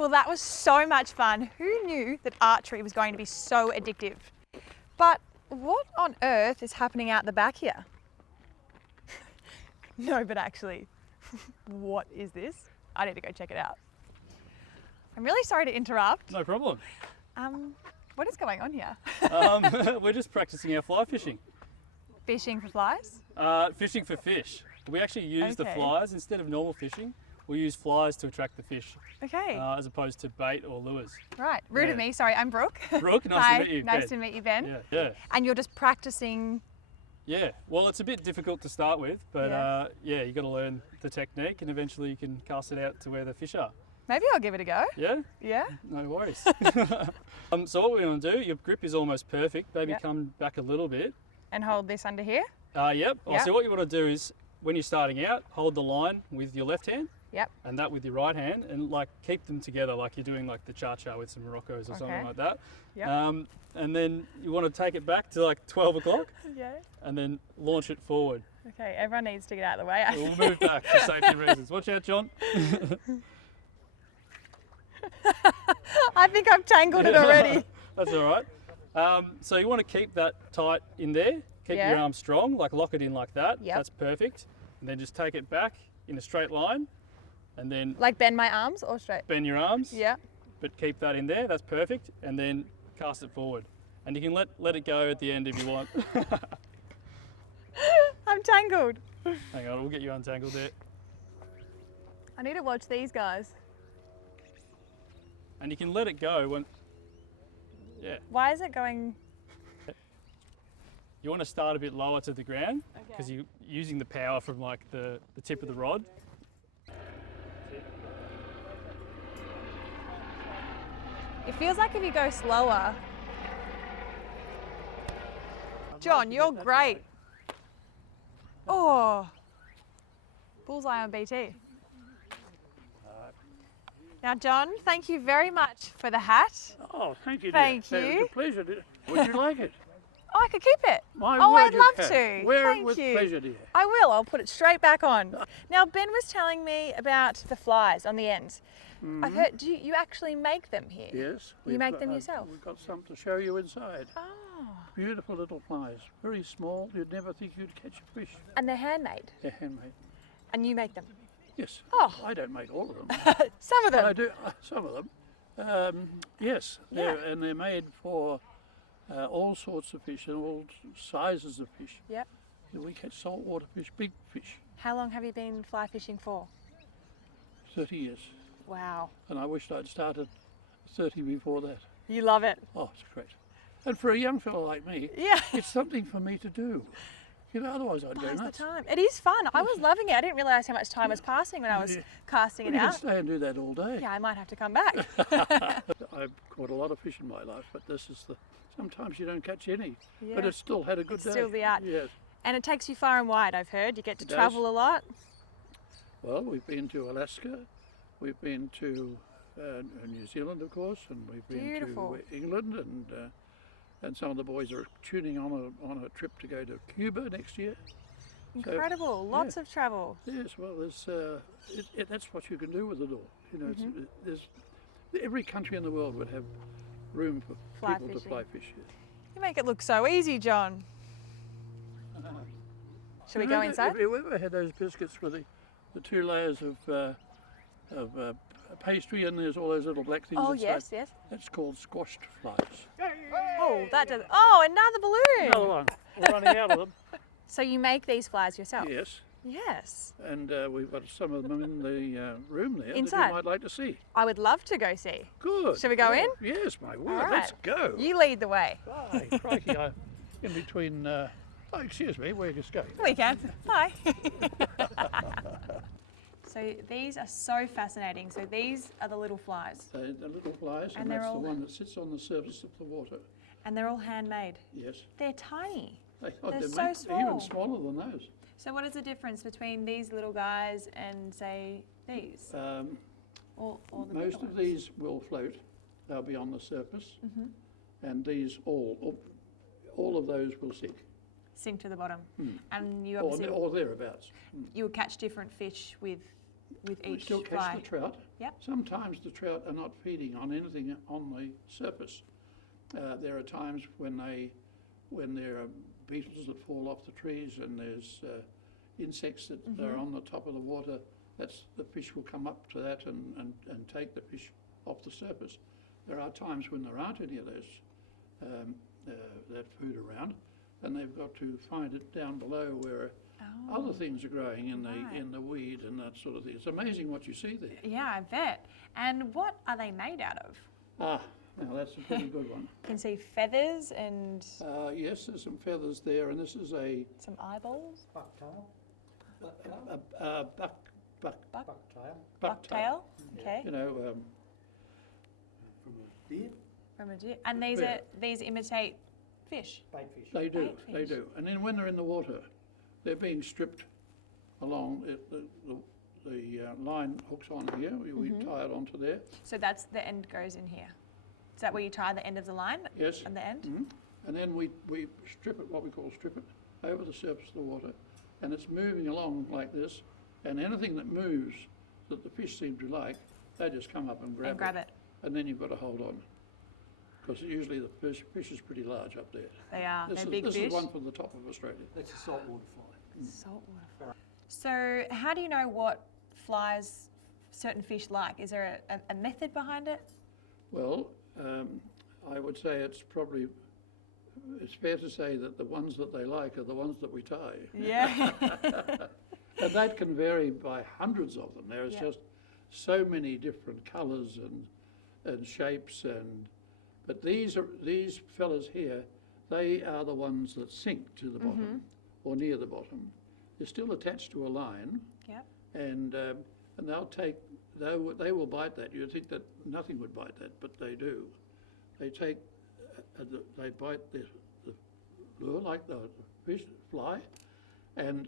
Well, that was so much fun. Who knew that archery was going to be so addictive? But what on earth is happening out the back here? No, but actually, what is this? I need to go check it out. I'm really sorry to interrupt. No problem. What is going on here? We're just practicing our fly fishing. Fishing for flies? Fishing for fish. We actually use the Okay. flies instead of normal fishing. We use flies to attract the fish, Okay, as opposed to bait or lures. right. Rude of yeah. me. Sorry, I'm Brooke. Brooke, nice Hi, to meet you. nice Ben. to meet you, Ben. Yeah. And you're just practicing. Yeah. Well, it's a bit difficult to start with, but Yeah. you got to learn the technique, and eventually you can cast it out to where the fish are. Maybe I'll give it a go. Yeah. Yeah? No worries. So what we're going to do, your grip is almost perfect. Maybe Yep. come back a little bit. And hold this under here. Yep. Yep. So what you want to do is, when you're starting out, hold the line with your left hand. Yep. And that with your right hand, and like keep them together like you're doing like the cha-cha with some Moroccos or something Okay. like that. Yep. And then you want to take it back to like 12 o'clock Yeah. and then launch it forward. Okay, everyone needs to get out of the way. We'll move back for safety reasons. Watch out, John. I think I've tangled it already. That's all right. So you want to keep that tight in there. Keep Yeah. your arm strong, like lock it in like that. Yep. That's perfect. And then just take it back in a straight line and then Like bend my arms or straight? bend your arms. Yeah. But keep that in there, that's perfect, and then cast it forward. And you can let it go at the end if you want. I'm tangled. Hang on, we'll get you untangled there. I need to watch these guys. And you can let it go when, yeah. Why is it going? You want to start a bit lower to the ground because Okay. you're using the power from like the tip of the rod. It feels like if you go slower. John, you're great. Oh, bullseye on BT. Now, John, thank you very much for the hat. Oh, thank you, dear. Thank It you. was a pleasure, dear. Would you like it? Oh, I could keep it. My Oh, word, I'd you love can. to. Wear Thank it with you. pleasure, dear. I will. I'll put it straight back on. Now, Ben was telling me about the flies on the ends. I've heard. Do you actually make them here? Yes. You make them yourself? We've got some to show you inside. Oh. Beautiful little flies. Very small. You'd never think you'd catch a fish. And they're handmade. They're handmade. And you make them. Yes. Oh. I don't make all of them. Some of them. I do some of them. Yes. Yeah. And they're made for all sorts of fish and all sizes of fish. Yep. We catch saltwater fish, big fish. How long have you been fly fishing for? 30 years. Wow. And I wished I'd started 30 before that. You love it. Oh, it's great. And for a young fellow like me, Yeah. it's something for me to do. You know, otherwise I'd go Buys the nuts. time. It is fun. I was loving it. I didn't realise how much time was passing when I was Yeah. casting Well, it you can out. stay and do that all day. Yeah, I might have to come back. I've caught a lot of fish in my life, but this is the. Sometimes you don't catch any, Yeah. but it's still had a good It's day. still the art. Yes. And it takes you far and wide, I've heard. You get to It does. travel a lot. Well, we've been to Alaska, we've been to New Zealand, of course, and we've been Beautiful. to England, and some of the boys are tuning on a trip to go to Cuba next year. Incredible. Lots of travel. Yes, well, there's that's what you can do with it all. You know, Mm-hmm. there's every country in the world would have room for Fly people to fishing. fly fish. Yes. You make it look so easy, John. Shall we You go know, inside? Have you ever had those biscuits with the two layers of pastry and there's all those little black things Oh, inside? yes, yes. That's called squashed flies. Oh, that does. Oh, another balloon. Another one. We're running out of them. So you make these flies yourself? Yes, Yes. and we've got some of them in the room there that Inside? you might like to see. I would love to go see. Good. Shall we go in? Yes, my word. All right. Let's go. You lead the way. Aye, crikey, I'm in between. Oh, excuse me, where you going? We can. Bye. So these are so fascinating. So these are the little flies, The little flies, And and they're that's all- the one that sits on the surface of the water. and they're all handmade. Yes. They're tiny. They're They're so even small. smaller than those. So what is the difference between these little guys and say these? Or the bigger Most of ones? these will float. They'll be on the surface, Mm-hmm. and these all of those will sink, Sink to the bottom. And you or, obviously or thereabouts. you would catch different fish with with we each still catch fly? the trout. Yep. Sometimes the trout are not feeding on anything on the surface. There are times when there are beetles that fall off the trees and there's insects that are on the top of the water. The fish will come up to that and take the fish off the surface. There are times when there aren't any of those that food around, and they've got to find it down below where other things are growing in the weed and that sort of thing. It's amazing what you see there. Yeah, I bet. And what are they made out of? Now that's a pretty good one. You can see feathers and Yes, there's some feathers there, and this is a some eyeballs. Bucktail. Bucktail. Bucktail. Okay. You know, From a deer. From a deer. And these imitate fish. Bait fish. they do, Bait they fish. do. And then when they're in the water, they're being stripped along. The line hooks on here. We tie it onto there. So that's the end goes in here. Is that where you tie the end of the line? Yes. And the end? And then we strip it, what we call strip it, over the surface of the water, and it's moving along like this. And anything that moves that the fish seem to like, they just come up and grab it. And then you've got to hold on, because usually the fish is pretty large up there. They are. This They're is, big this fish. is one from the top of Australia. That's a saltwater fly. Saltwater fly. So how do you know what flies certain fish like? Is there a method behind it? Well, I would say it's fair to say that the ones that they like are the ones that we tie. Yeah. And that can vary by hundreds of them. There's Yeah. just so many different colours and shapes, but these fellas here, they are the ones that sink to the bottom or near the bottom. They're still attached to a line, Yep. and they will bite that. You'd think that nothing would bite that, but they do. They bite the lure like the fish fly, and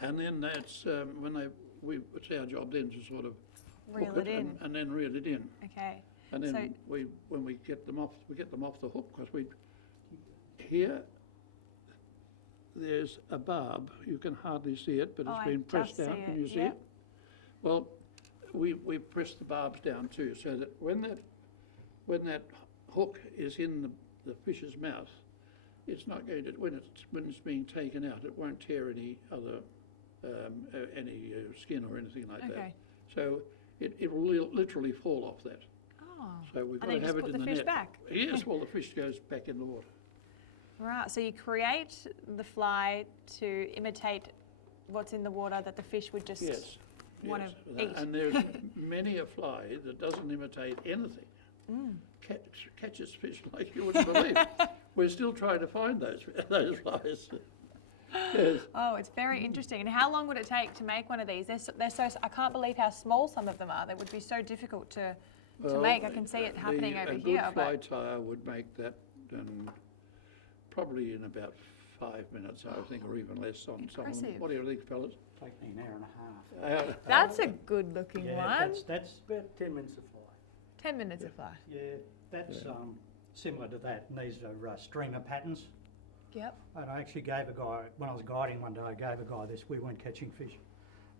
then that's it's our job then to sort of Reel hook it in. and then reel it in, Okay. and then So- when we get them off the hook, because here there's a barb. You can hardly see it, but Oh, it's I been pressed just down. see Can it, you see yep. it? Well, we press the barbs down too, so that when that hook is in the fish's mouth, it's not going to, when it's being taken out, it won't tear any other skin or anything like that. Okay. So it will literally fall off that. Oh. So we've got And then to just have it put in the the fish net. back. Yes, well the fish goes back in the water. Right. So you create the fly to imitate what's in the water that the fish would just Yes. want yes. to eat. And there's many a fly that doesn't imitate anything. Catches fish like you wouldn't believe. We're still trying to find those flies. Yes. Oh, it's very interesting. And how long would it take to make one of these? They're so, I can't believe how small some of them are. They would be so difficult to make. I can see it happening over A here. good fly But tire would make that probably in about 5 minutes, I think, or even less on some of them. Impressive. What do you think, fellas? Take me an hour and a half. that's a good looking Yeah, one. that's about 10 minutes a fly. 10 minutes of fly. Yeah, that's similar to that. And these are streamer patterns. Yep. And I actually gave a guy, when I was guiding one day, I gave a guy this. We weren't catching fish.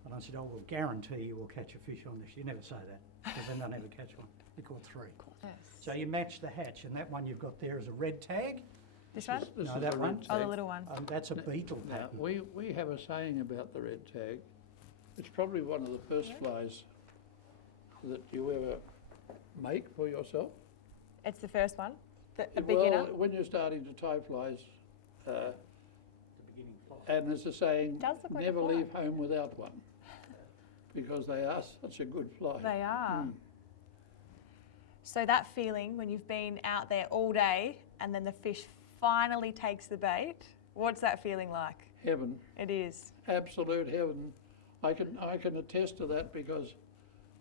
And I said, I will guarantee you will catch a fish on this. You never say that, because then they'll never catch one. We caught 3. Yes. So you match the hatch, and that one you've got there is a red tag. This one? This No, is that the one? red Oh, the tag. little one. That's a beetle Now, pattern. we have a saying about the red tag. It's probably one of the first flies that you ever make for yourself. It's the first one. The beginner. Well, when you're starting to tie flies, The beginning fly. and there's a saying, Does look like a never fly. leave home without one, because they are such a good fly. They are. Mm. So that feeling when you've been out there all day and then the fish finally takes the bait, what's that feeling like? Heaven, It is. absolute heaven. I can attest to that, because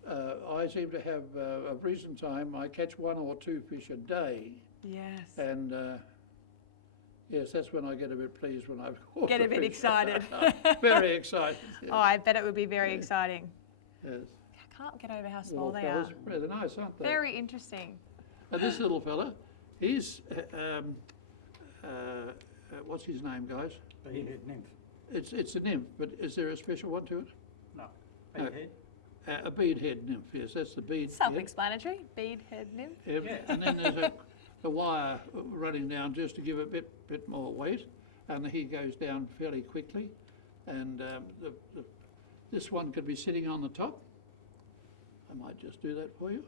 I seem to have a recent time. I catch 1 or 2 fish a day, Yes. and yes, that's when I get a bit pleased when I've caught Get the a bit fish. excited. Very excited. Yes. Oh, I bet it would be very exciting. Yes. I can't get over how small Little they are. fellas, really nice, aren't they? Very interesting. And this little fella, he's what's his name, guys? Bearded nymph. It's a nymph, but is there a special one to it? No. Big head. A bead head nymph, yes, that's the bead. head. Self-explanatory. Bead head nymph. Yeah, Yeah. and then there's a wire running down just to give a bit more weight, and he goes down fairly quickly. And this one could be sitting on the top. I might just do that for you.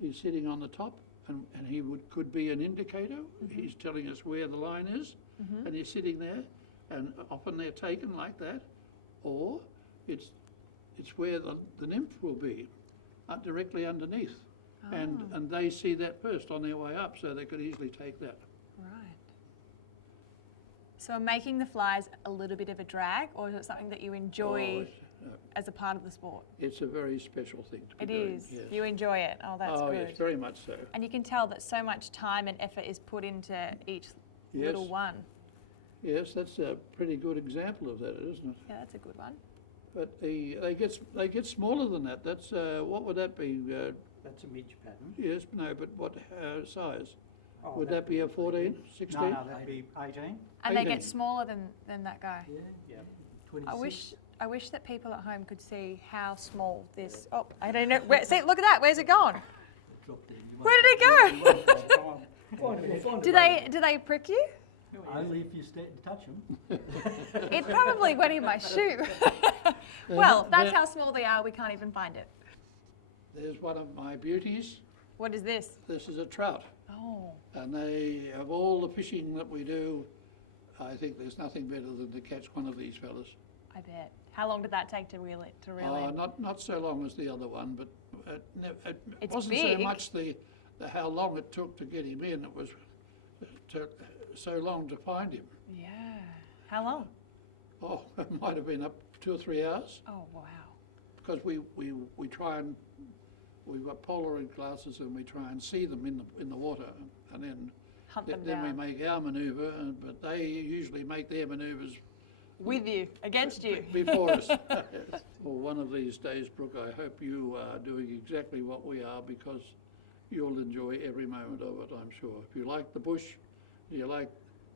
He's sitting on the top, and he could be an indicator. He's telling us where the line is, and he's sitting there, and often they're taken like that, or it's where the nymph will be, directly underneath. And they see that first on their way up, so they could easily take that. Right. So are making the flies a little bit of a drag, or is it something that you enjoy as a part of the sport? It's a very special thing to be It doing. is. Yes. You enjoy it. Oh, that's oh, good. yes, very much so. And you can tell that so much time and effort is put into each little Yes. one. Yes, that's a pretty good example of that, isn't it? Yeah, that's a good one. But they get smaller than that. That's what would that be? That's a midge pattern. Yes, no, but what size? Oh, Would that be a 14, 16? No, that'd be 18. And they 18. get smaller than that guy. Yeah. 26. I wish that people at home could see how small this. Oh, I don't know. See, look at that. Where's it gone? Where did it go? Do they prick you? Only if you touch them. It probably went in my shoe. Well, that's how small they are. We can't even find it. There's one of my beauties. What is this? This is a trout. Oh, And they, of all the fishing that we do, I think there's nothing better than to catch one of these fellas. I bet. How long did that take to reel in? Not so long as the other one, but it It's wasn't big. so much the how long it took to get him in. It took so long to find him. Yeah. How long? Oh, it might have been up 2 or 3 hours, Oh, wow. because we try and we've got Polaroid glasses and we try and see them in the water, and then Hunt them then we down. make our manoeuvre, but they usually make their manoeuvres With you, against you. before us. Well, one of these days, Brooke, I hope you are doing exactly what we are, because you'll enjoy every moment of it, I'm sure. If you like the bush, you like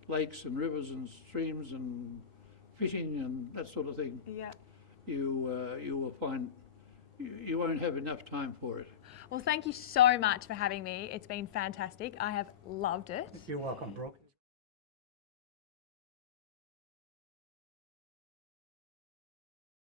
lakes and rivers and streams and fishing and that sort of thing, Yeah. you will find you won't have enough time for it. Well, thank you so much for having me. It's been fantastic. I have loved it. You're welcome, Brooke.